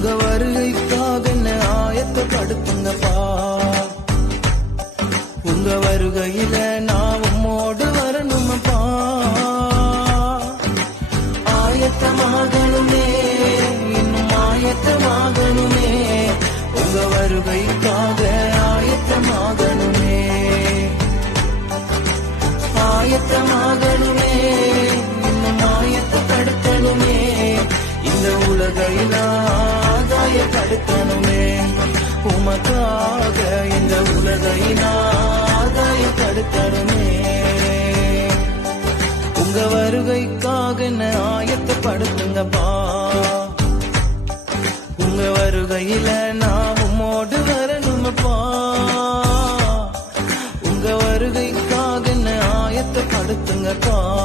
உங்க வருகைக்காக என்ன ஆயத்தப்படுத்துங்கப்பா. உங்க வருகையில நான் உம்மோடு வரணுமப்பா. ஆயத்தமாகணுமே, இன்னும் ஆயத்தமாகணுமே. உங்க வருகைக்காக ஆயத்தமாகணுமே, ஆயத்தமாகணுமே, இன்னும் ஆயத்தப்படுத்தணுமே. இந்த உலகையில ஆதாயப்படுத்தணுமே. உமக்காக இந்த உலகையில ஆதாயப்படுத்தணுமே. உங்க வருகைக்காக என்ன ஆயத்தப்படுத்துங்கப்பா. உங்க வருகையில நான் உம்மோடு வரணுமப்பா. உங்க வருகைக்காக என்ன ஆயத்தப்படுத்துங்கப்பா.